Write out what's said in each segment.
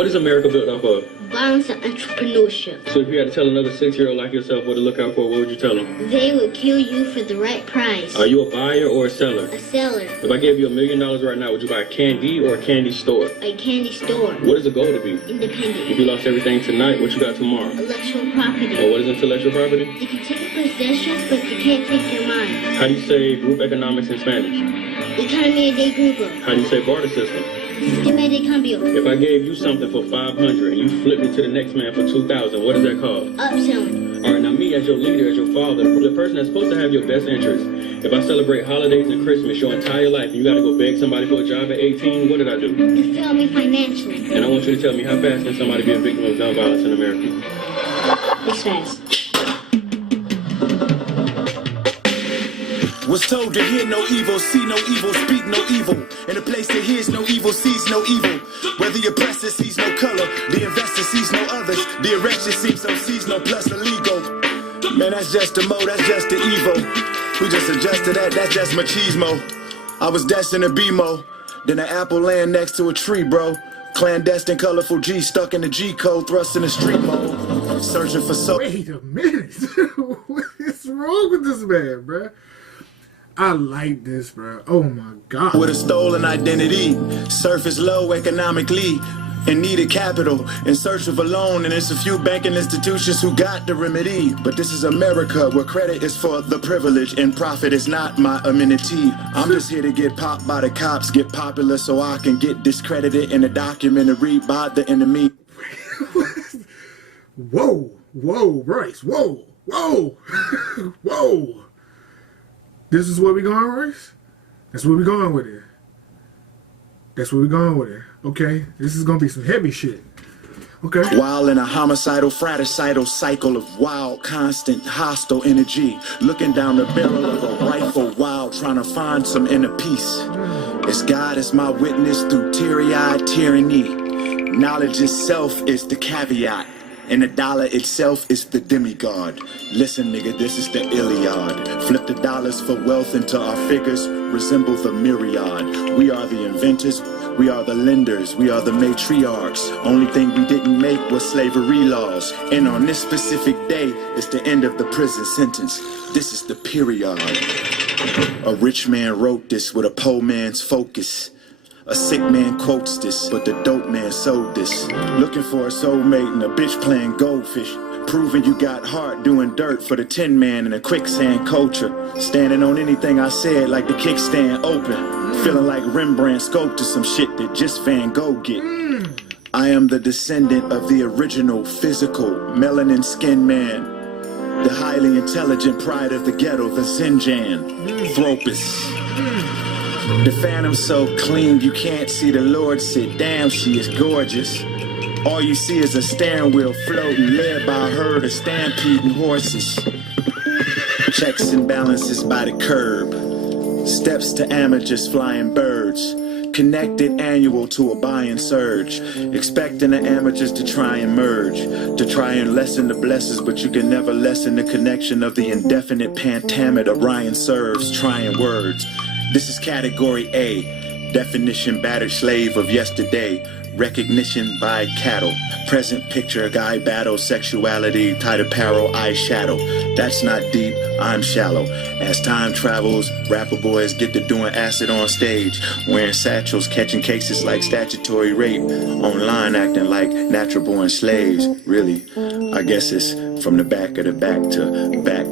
What is America built off of? Violence and entrepreneurship. So if you had to tell another 6-year-old like yourself what to look out for, what would you tell them? They will kill you for the right price. Are you a buyer or a seller? A seller. If I gave you $1 million right now, would you buy a candy or a candy store? A candy store. What is the goal to be? Independent. If you lost everything tonight, what you got tomorrow? Intellectual property. Well, what is intellectual property? They can take your possessions, but they can't take your mind. How do you say group economics in Spanish? Economía de grupo. How do you say barter system? Sistema de cambio. If I gave you something for $500 and you flipped it to the next man for $2,000, what is that called? Upselling. All right, now me as your leader, as your father, the person that's supposed to have your best interest. If I celebrate holidays and Christmas your entire life and you got to go beg somebody for a job at 18, what did I do? You failed me financially. And I want you to tell me, how fast can somebody be a victim of gun violence in America? It's fast. Was told to hear no evil, see no evil, speak no evil. In a place that hears no evil, sees no evil. Where the oppressor sees no color, the investor sees no others. The erection seems so sees no plus illegal. Man, that's just the mo, that's just the evil. We just adjust to that, that's just machismo. I was destined to be mo. Then an apple laying next to a tree, bro. Clandestine, colorful G stuck in the G code, thrust in the street mode. Searching for so. Wait a minute. What is wrong with this man, bruh? I like this, bro. Oh my God. With a stolen identity, surface low economically, in need of capital, in search of a loan, and it's a few banking institutions who got the remedy. But this is America, where credit is for the privilege and profit is not my amenity. I'm just here to get popped by the cops, get popular so I can get discredited in a documentary by the enemy. Whoa, whoa, Royce, whoa, whoa, whoa. This is where we going, Royce? That's where we going with it. That's where we going with it. Okay, this is gonna be some heavy shit. Okay. While in a homicidal, fratricidal cycle of wild, constant, hostile energy, looking down the barrel of a rifle while trying to find some inner peace. As God is my witness through teary-eyed tyranny. Knowledge itself is the caveat. And the dollar itself is the demigod. Listen, nigga, this is the Iliad. Flip the dollars for wealth until our figures resemble the myriad. We are the inventors, we are the lenders, we are the matriarchs. Only thing we didn't make was slavery laws. And on this specific day, it's the end of the prison sentence. This is the period. A rich man wrote this with a poor man's focus. A sick man quotes this, but the dope man sold this. Looking for a soulmate and a bitch playing goldfish. Proving you got heart doing dirt for the tin man in a quicksand culture. Standing on anything I said like the kickstand open. Feeling like Rembrandt sculpted some shit that just Van Gogh get. I am the descendant of the original physical melanin skinned man. The highly intelligent pride of the ghetto, the Zinjan, Thropus. The phantom so clean you can't see the Lord sit. Damn, she is gorgeous. All you see is a steering wheel floating, led by a herd of stampeding horses. Checks and balances by the curb. Steps to amateurs flying birds. Connected annual to a buying surge. Expecting the amateurs to try and merge. To try and lessen the blessings, but you can never lessen the connection of the indefinite pentameter Ryan serves, trying words. This is category A, definition battered slave of yesterday, recognition by cattle, present picture guy battle, sexuality, tight apparel, eyeshadow. That's not deep, I'm shallow. As time travels, rapper boys get to doing acid on stage, wearing satchels, catching cases like statutory rape, online acting like natural born slaves. Really, I guess it's from the back of the back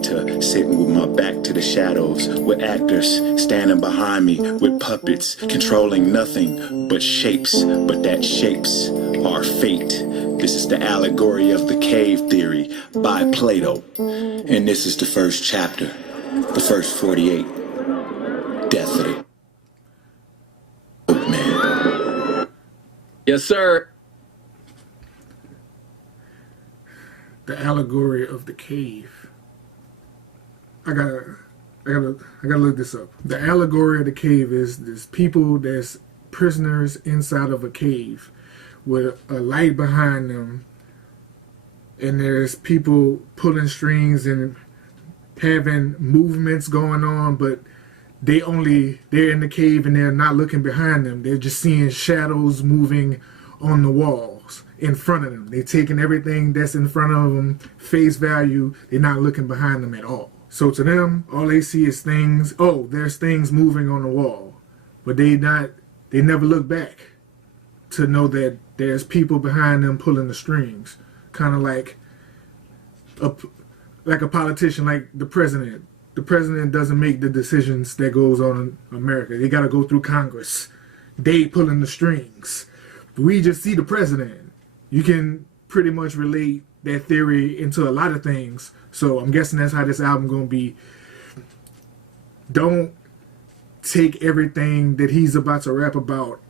to sitting with my back to the shadows, with actors standing behind me, with puppets controlling nothing but shapes, but that shapes are fate. This is the allegory of the cave theory by Plato. And this is the first chapter, the first 48, death of the dope man. Yes, sir. The allegory of the cave. I gotta look this up. The allegory of the cave is this people that's prisoners inside of a cave with a light behind them, and there's people pulling strings and having movements going on, but they're in the cave and they're not looking behind them. They're just seeing shadows moving on the wall. eyeballs in front of them. They're taking everything that's in front of them, face value. They're not looking behind them at all. So to them, all they see is things. Oh, there's things moving on the wall. But they never look back to know that there's people behind them pulling the strings. Kind of like a politician, like the president. The president doesn't make the decisions that goes on in America. They got to go through Congress. They pulling the strings. We just see the president. You can pretty much relate that theory into a lot of things. So I'm guessing that's how this album gonna be. Don't take everything that he's about to rap about.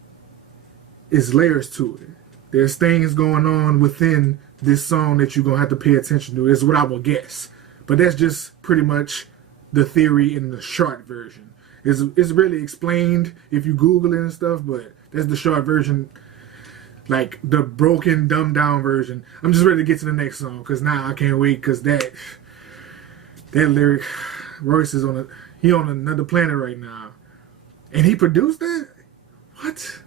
It's layers to it. There's things going on within this song that you're gonna have to pay attention to. Is what I will guess. But that's just pretty much the theory in the short version. It's really explained if you Google it and stuff, but that's the short version, like the broken, dumbed down version. I'm just ready to get to the next song because now I can't wait because that lyric, Royce is on another planet right now, and he produced that. What?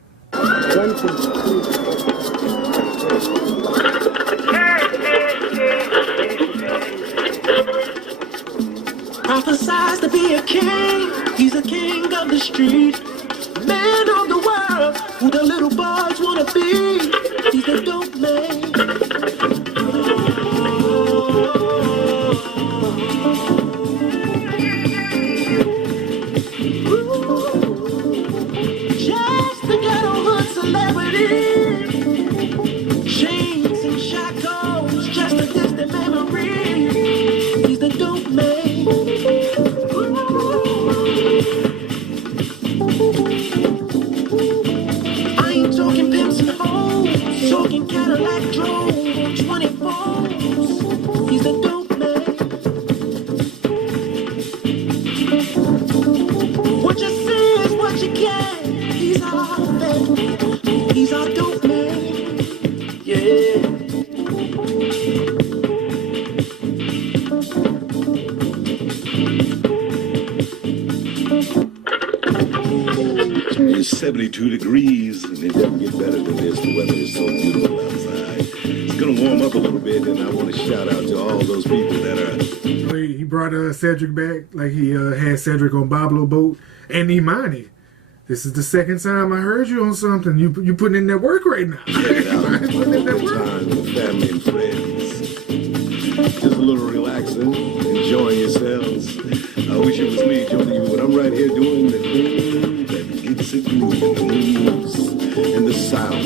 Prophesies to be a king, he's a king of the street, man of the world, who the little boys wanna be, he's the dope man. Just the ghetto hood celebrity, chains and shackles, just a distant memory, he's the dope man. I ain't talking pimps and hoes, talking Cadillac drove 24s. He's a dope man. What you see is what you get. He's our man. He's our dope man. Yeah. It's 72 degrees, and it doesn't get better than this. The weather is so beautiful outside. It's gonna warm up a little bit, and I want to shout out to all those people that are. He brought Cedric back, like he had Cedric on Bablo Boat and Imani. This is the second time I heard you on something. You putting in that work right now. Check it out. Good time with family and friends. Just a little relaxing, enjoying yourselves. I wish it was me joining you, but I'm right here doing the thing that gets it moving, the moves and the sounds.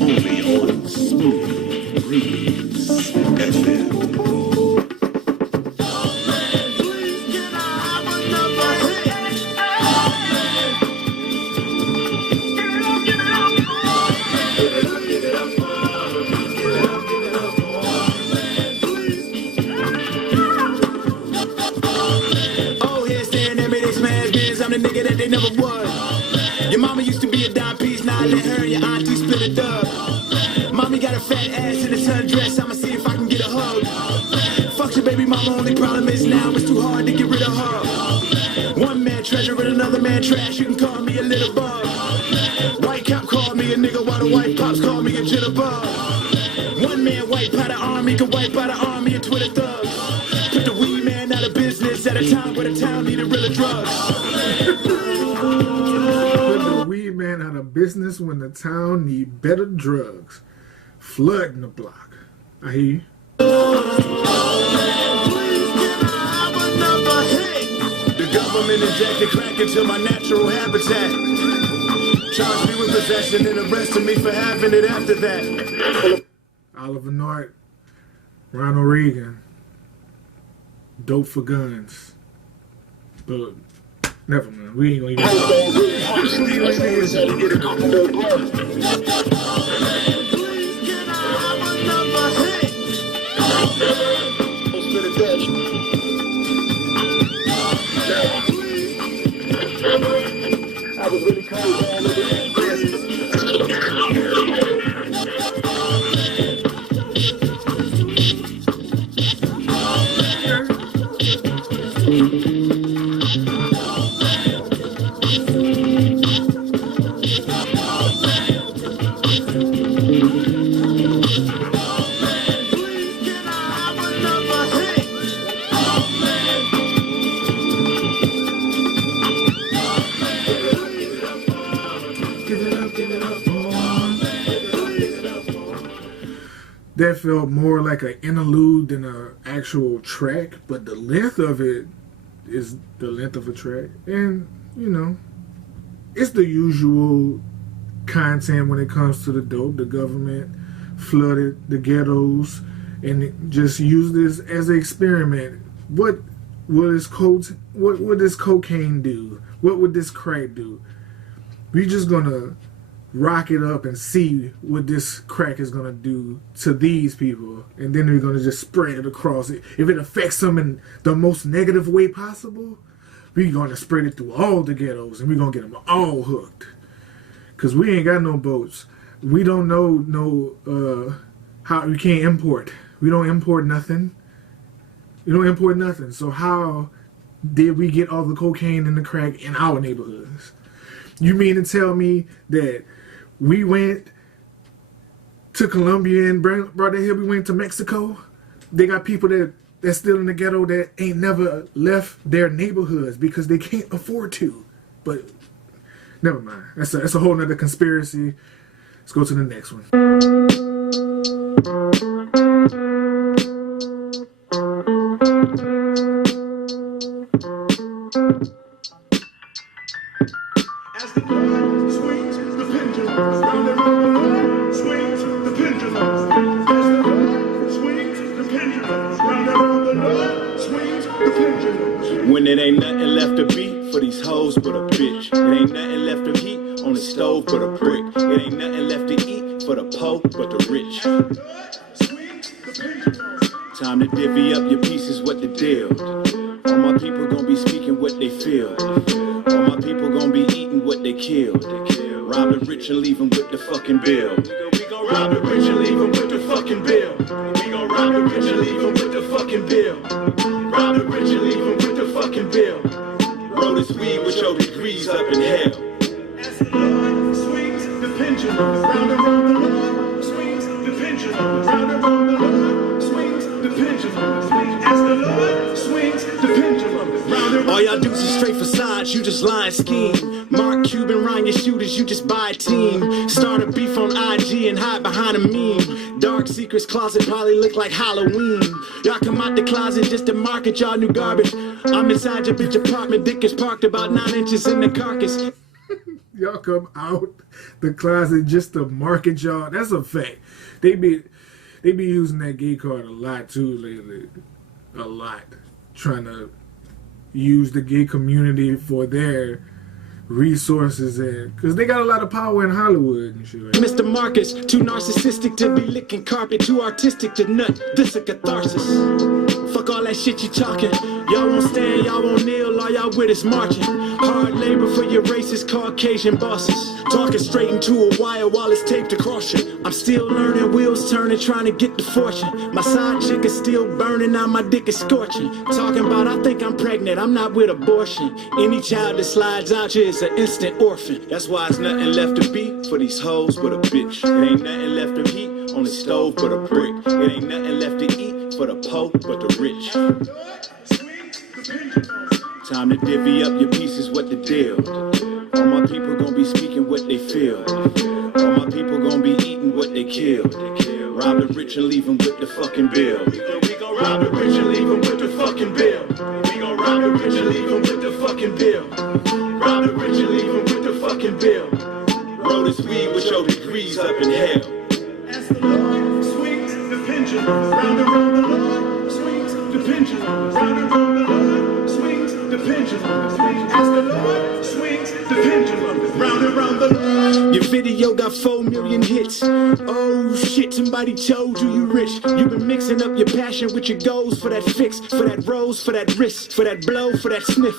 Only on Smooth Breeze FM. The nigga that they never was. Your mama used to be a dime piece, now I let her and your auntie split a dub. Mommy got a fat ass in a sundress, I'ma see if I can get a hug. Fuck your baby mama, only problem is now it's too hard to get rid of her. One man treasure and another man trash, you can call me a little bug. White cop called me a nigga while the white pops called me a jitterbug. One man wipe out an army, can wipe out an army of Twitter thugs. Put the weed man out of business at a time where the town needed realer drugs. Weed man out of business when the town need better drugs. Flooding the block. I hear you. The government injected crack into my natural habitat. Charged me with possession and arrested me for having it after that. Oliver North, Ronald Reagan. Dope for guns. But never mind. We ain't gonna get I was really cold down over there. felt more like an interlude than an actual track, but the length of it is the length of a track. And, you know, it's the usual content when it comes to the dope. The government flooded the ghettos and just used this as an experiment. What would this cocaine do? What would this crack do? We just gonna rock it up and see what this crack is gonna do to these people, and then we're gonna just spread it across it. If it affects them in the most negative way possible, we're gonna spread it through all the ghettos, and we're gonna get them all hooked. Cause we ain't got no boats. We don't know how we can't import. We don't import nothing. We don't import nothing. So how did we get all the cocaine and the crack in our neighborhoods? You mean to tell me that we went to Colombia and brought that here? We went to Mexico. They got people that's still in the ghetto that ain't never left their neighborhoods because they can't afford to. But never mind. That's a whole nother conspiracy. Let's go to the next one. As the blood swings the pendulum, round and round the blood swings the pendulum. As the blood swings the pendulum, round and round the blood swings the pendulum. When it ain't nothing left to be for these hoes but a bitch. It ain't nothing left to heat on the stove but a brick. It ain't nothing left to eat for the poor but the rich. Blood swings the pendulum. Time to divvy up your pieces, what the deal. All my people gon' be speaking what they feel. All my people gon' be eating what they killed. Rob the rich and leave them with the fucking bill. We gon' rob the rich and leave them with the fucking bill. We gon' rob the rich and leave them with the fucking bill. Rob the rich and leave them with the fucking bill. Roll this weed with your degrees up in hell. As the Lord swings the pendulum, round and round the Lord swings the pendulum, round and round the Lord swings the pendulum. As the Lord swings the pendulum, round and round. All y'all dudes is straight facades, you just lie and scheme. Mark Cuban, Ryan, your shooters, you just buy a team. Start a beef on IG and hide behind a meme. Dark secrets closet probably look like Halloween. Y'all come out the closet just to market y'all new garbage. I'm inside your bitch apartment, dick is parked about 9 inches in the carcass. Y'all come out the closet just to market y'all. That's a fact. They be using that gay card a lot too lately. A lot. Trying to use the gay community for their resources and because they got a lot of power in Hollywood and shit. Mr. Marcus, too narcissistic to be licking carpet, too artistic to nut. This a catharsis. Fuck all that shit you talking. Y'all won't stand, y'all won't kneel, all y'all with is marching. Hard labor for your racist Caucasian bosses. Talking straight into a wire while it's taped across you. I'm still learning, wheels turning, trying to get the fortune. My side chick is still burning, now my dick is scorching. Talking about I think I'm pregnant, I'm not with abortion. Any child that slides out here is an instant orphan. That's why it's nothing left to be for these hoes but a bitch. It ain't nothing left to heat on the stove but a brick. It ain't nothing left to eat for the poor but the rich. Time to divvy up your pieces, what the deal. All my people gon' be speaking what they feel. All my people gon' be eating what they killed. Rob the rich and leave them with the fucking bill. We gon' rob the rich and leave them with the fucking bill. We gon' rob the rich and leave them with the fucking bill. Rob the rich and leave them with the fucking bill. Roll this weed with your degrees up in hell. As the Lord swings the pendulum, round and round the Lord swings the pendulum, round and round the Lord swings the pendulum. As the Lord swings the pendulum, round and round the Lord. Your video got 4 million hits. Oh shit, somebody told you you rich. You been mixing up your passion with your goals for that fix, for that rose, for that wrist, for that blow, for that sniff.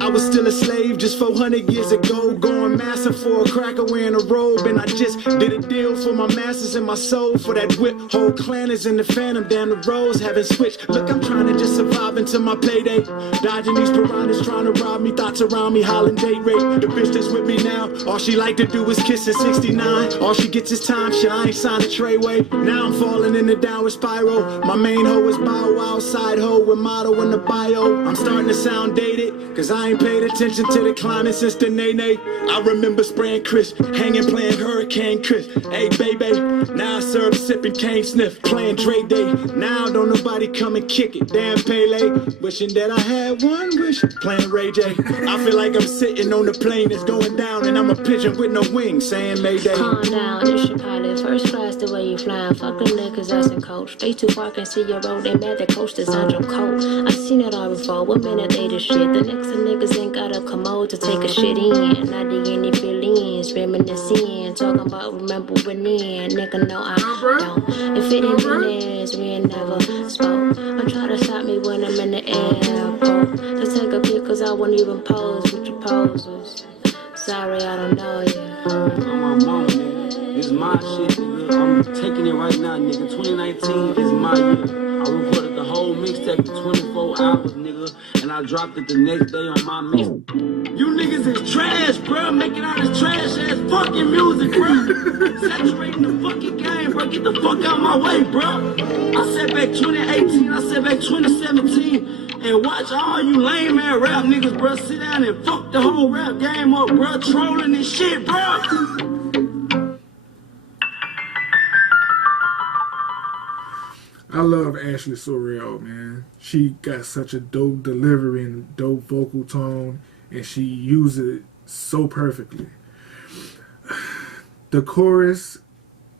I was still a slave just 400 years ago, going massive for a cracker wearing a robe, and I just did a deal for my masters and my soul for that whip. Whole clan is in the phantom, down the roads haven't switched. Look, I'm trying to just survive until my payday. Dodging these piranhas trying to rob me, thoughts around me, hollering date rape. The bitch that's with me now, all she like to do is kiss at 69. All she gets is time, shit, I ain't signed a treyway. Now I'm falling in the downward spiral. My main hoe is Bow Wow, side hoe with motto in the bio. I'm starting to sound dated, cause I ain't paid attention to the climate since the nay-nay. I remember spraying Chris, hanging, playing hurricane. Hurricane Chris. Hey, baby, now I serve sipping cane sniff. Playing Dre Day. Now don't nobody come and kick it. Damn Pele. Wishing that I had one wish. Playing Ray J. I feel like I'm sitting on the plane that's going down, and I'm a pigeon with no wings saying Mayday. Calm down, it's your pilot. First class the way you flying. Fuck them niggas that's in coach. They too far can see your road. They mad the coach designed your coat. I seen it all before. 1 minute later shit. The next to niggas ain't got a commode to take a shit in. Not the any feelings. Reminiscing. Talking about remember when then. Nigga know I don't. If it ain't been theirs, we ain't never spoke. I try to stop me when I'm in the airport. To take a pic cause I won't even pose with your poses. Sorry, I don't know you. On my mama, nigga. This is my shit, nigga. I'm taking it right now, nigga. 2019 is my year. I recorded the whole mixtape in 24 hours, nigga. And I dropped it the next day on my mix. You niggas is trash, bro. Making all this trash ass fucking music, bro. Saturating the fucking game, bro. Get the fuck out my way, bro. I said back 2018, I said back 2017. And watch all you lame ass rap niggas, bro. Sit down and fuck the whole rap game up, bro. Trolling this shit, bro. I love Ashley Sorrell, man. She got such a dope delivery and dope vocal tone, and she uses it so perfectly. The chorus,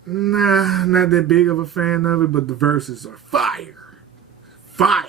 nah, not that big of a fan of it, but the verses are fire. Fire.